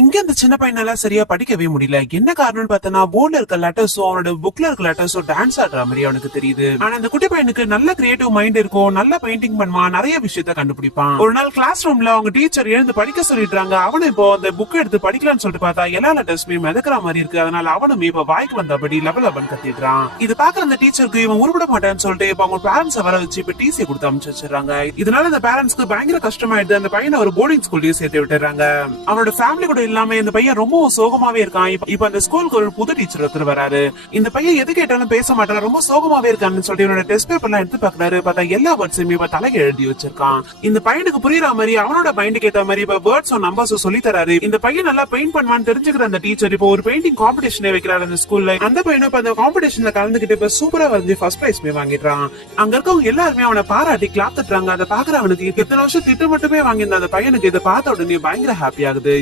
இங்க அந்த சின்ன பையனால சரியா படிக்கவே முடியல. என்ன காரணம்னு பார்த்தனா போர்ட்ல இருக்க லெட்டர்ஸும் அவனோட புக்ல இருக்க லெட்டர்ஸும் டான்ஸ் ஆடுற மாதிரி அவனுக்கு தெரியுது. ஆனா அந்த குட்டி பையனுக்கு நல்ல கிரியேட்டிவ் மைண்ட் இருக்கும், நல்ல பெயிண்டிங் பண்ணுவான், நிறைய விஷயத்த கண்டுபிடிப்பான். ஒரு நாள் கிளாஸ் ரூம்ல அவங்க டீச்சர் எழுந்து படிக்க சொல்லிடுறாங்க. அவனும் இப்போ அந்த புக் எடுத்து படிக்கலாம்னு சொல்லிட்டு பார்த்தா எல்லா லெட்டர்ஸுமே மிதக்கிற மாதிரி இருக்கு. அதனால அவனுமே இப்ப வாய்க்கு வந்தபடி லபலபன் கத்திடுறான். இது பாக்குற அந்த டீச்சருக்கு இவன் உருப்பட மாட்டான்னு சொல்லிட்டு இப்ப அவங்க பேரண்ட்ஸ் வர வச்சு இப்ப டிசி கொடுத்து அனுப்பிச்சு வச்சிடறாங்க. இதனால அந்த பேரண்ட்ஸ்க்கு பயங்கர கஷ்டமாயிடுது. அந்த பையனை ஒரு போர்டிங் ஸ்கூல்லயே சேர்த்து விட்டுறாங்க. அவனோட ஃபேமிலி கூட இல்லாம இந்த பையன் ரொம்ப சோகமாவே இருக்கான். இப்ப அந்த ஸ்கூலுக்கு ஒரு புது டீச்சர் ஒருத்தர் வராரு. இந்த பையன் எது கேட்டாலும் பேச மாட்டான், ரொம்ப சோகமாவே இருக்கான்னு சொல்லிட்டு இவனோட டெஸ்ட் பேப்பர்லாம் எடுத்து பாக்குறாரு. பார்த்தா எல்லா வேர்ட்ஸுமே இப்ப தலைக்கு எழுதி வச்சிருக்கான். இந்த பையனுக்கு புரியுற மாதிரி அவனோட மைண்டுக்கு ஏத்த மாதிரி இப்ப வேர்ட்ஸும் நம்பர்ஸும் சொல்லி தராரு. இந்த பையன் நல்லா பெயிண்ட் பண்ணுவான்னு தெரிஞ்சுக்கிற அந்த டீச்சர் இப்போ ஒரு பெயிண்டிங் காம்படிஷனே வைக்கிறாரு அந்த ஸ்கூல்ல. அந்த பையனும் இப்ப அந்த காம்படிஷன்ல கலந்துக்கிட்டு இப்ப சூப்பரா வந்து ஃபர்ஸ்ட் பிரைஸ்மே வாங்கிடுறான். அங்க இருக்கவங்க எல்லாருமே அவனை பாராட்டி கிளாப் தட்டுறாங்க. அதை பாக்குற அவனுக்கு இத்தனை வருஷம் திட்டம் மட்டுமே வாங்கியிருந்த அந்த பையனுக்கு இதை பார்த்த உடனே பயங்கர ஹாப்பி ஆகுது.